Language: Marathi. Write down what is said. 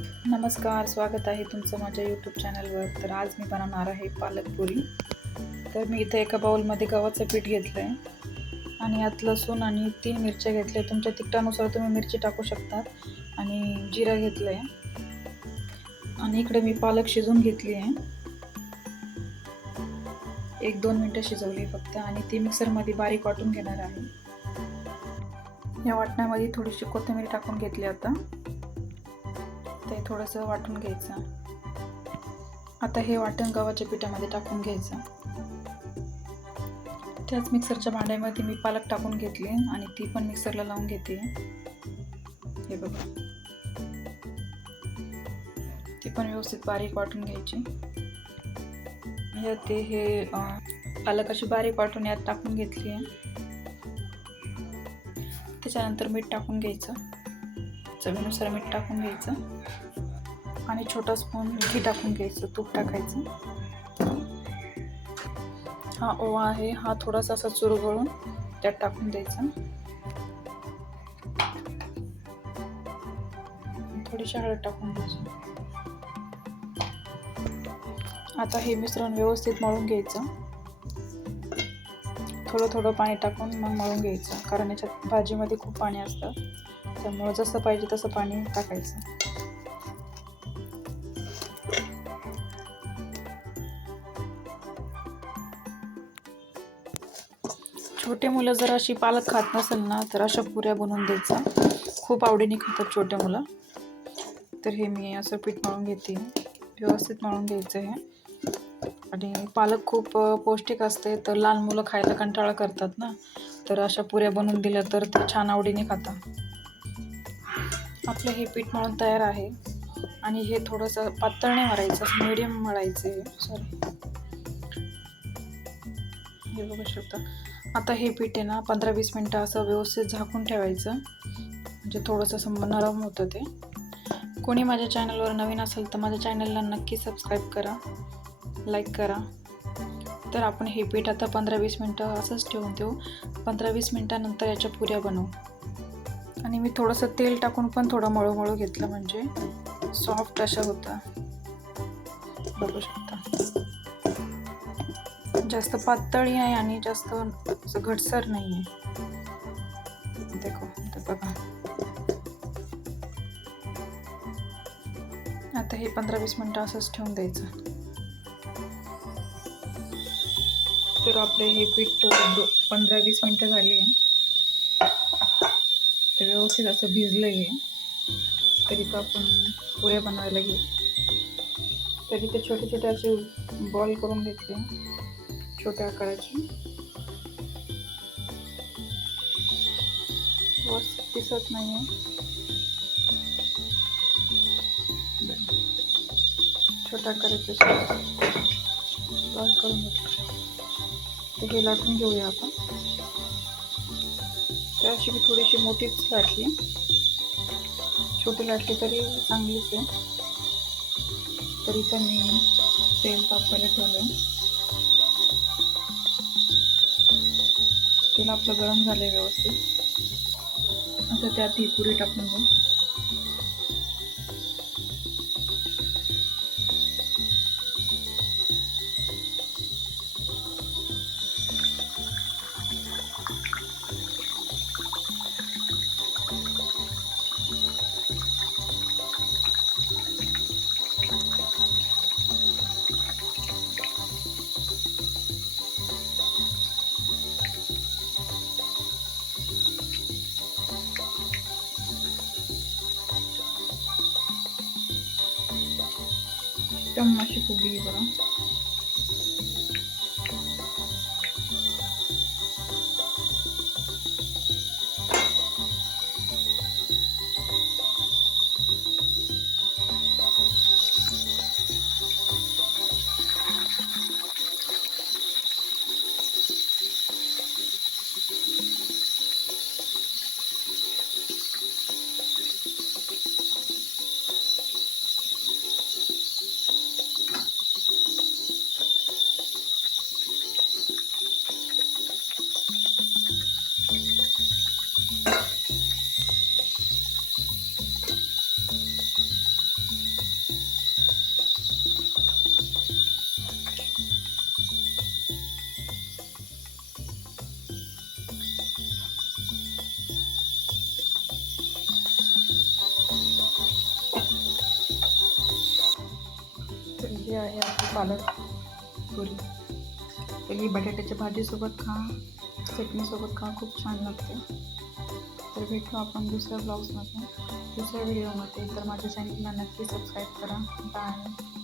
नमस्कार, स्वागत आहे तुमचं माझ्या यूट्यूब चॅनलवर. तर आज मी बनवणार आहे पालक पुरी. तर मी इथे एका बाउलमध्ये गव्हाचं पीठ घेतलं आहे आणि यात लसूण आणि 3 मिरच्या घेतल्या. तुमच्या तिखटानुसार तुम्ही मिरची टाकू शकता. आणि जिरं घेतलं आहे आणि इकडे मी पालक शिजवून घेतली आहे. 1-2 मिनटं शिजवली फक्त आणि ती मिक्सरमध्ये बारीक वाटून घेणार आहे. या वाटण्यामध्ये थोडीशी कोथिंबीर टाकून घेतली. आता ते थोडंसं वाटून घ्यायचं. आता हे वाटण गव्हाच्या पिठामध्ये टाकून घ्यायचं. त्याच मिक्सरच्या भांड्यामध्ये मी पालक टाकून घेतली आणि ती पण मिक्सरला लावून घेते. हे बघा, ती पण व्यवस्थित बारीक वाटून घ्यायची. यात हे पालक अशी बारीक वाटून यात टाकून घेतली आहे. त्याच्यानंतर मीठ टाकून घ्यायचं. चवीनुसार मीठ टाकून घ्यायचं आणि छोटा स्पून घी टाकून घ्यायचं. तूप टाकायचं. हा ओवा आहे, हा थोडासा असा चुरगळून त्यात टाकून द्यायचा. थोडीशी हळद टाकून द्यायची. आता हे मिश्रण व्यवस्थित मळून घ्यायचं. थोडं थोडं पाणी टाकून मग मळून घ्यायचं, कारण याच्यात भाजीमध्ये खूप पाणी असतं. त्यामुळे जसं पाहिजे तसं पाणी टाकायचं. छोटे मुलं जर अशी पालक खात नसेल ना, तर अशा पुऱ्या बनवून द्यायचा. खूप आवडीने खातात छोटे मुलं. तर हे मी असं पीठ मळून घेते. व्यवस्थित मळून घ्यायचं हे. आणि पालक खूप पौष्टिक असते, तर लहान मुलं खायला कंटाळा करतात ना, तर अशा पुऱ्या बनवून दिल्या तर ते छान आवडीने खातात. आपलं हे पीठ मळून तयार आहे आणि हे थोडंसं पातळ नाही मळायचं, मीडियम मळायचं आहे. सॉरी, हे बघू शकता. आता हे पीठ आहे ना 15-20 मिनटं असं व्यवस्थित झाकून ठेवायचं, म्हणजे थोडंसं असं नरम होतं ते. कोणी माझ्या चॅनलवर नवीन असेल तर माझ्या चॅनलला नक्की सबस्क्राईब करा, लाईक करा. तर आपण हे पीठ आता 15-20 मिनटं असंच ठेवून देऊ. 15-20 मिनटानंतर याच्या पुऱ्या बनवू. आणि मी थोडंसं तेल टाकून पण थोडं मळू घेतलं, म्हणजे सॉफ्ट अशा होतं. बघू शकता, जास्त पातळी आहे आणि जास्त असं घटसर नाही आहे. देखो, तर बघा. आता हे 15-20 मिनटं असंच ठेवून द्यायचं. तर आपले हे पीठ 15-20 मिनटं झाली आहे. तर व्यवस्थित असं भिजलं आहे. तरी तर आपण पुऱ्या बनवायला घेऊ. तरी ते छोटे छोटे असे बॉल करून घेतले, छोट्या आकाराचे. व्यवस्थित दिसत नाही आहे. छोट्या आकाराचे बॉल करून घेतले. तर हे लाटून घेऊया आपण. तर अशी मी थोडीशी मोठीच लाटली, छोटी लाटली तरी चांगलीच आहे. तरी तर मी तेल तापवायला ठेवलं. तेल आपलं गरम झालं आहे व्यवस्थित. आता त्यात ही पुरी टाकून घेऊ. एकदम अशी फुगली बघा. ही आहे आपली पालक पुरी. तर ही बटाट्याच्या भाजीसोबत खा, चटणीसोबत खा, खूप छान लागते. तर भेटू आपण दुसऱ्या ब्लॉग्समध्ये, दुसऱ्या व्हिडिओमध्ये. तर माझ्या चॅनलला नक्की सबस्क्राईब करा. बाय.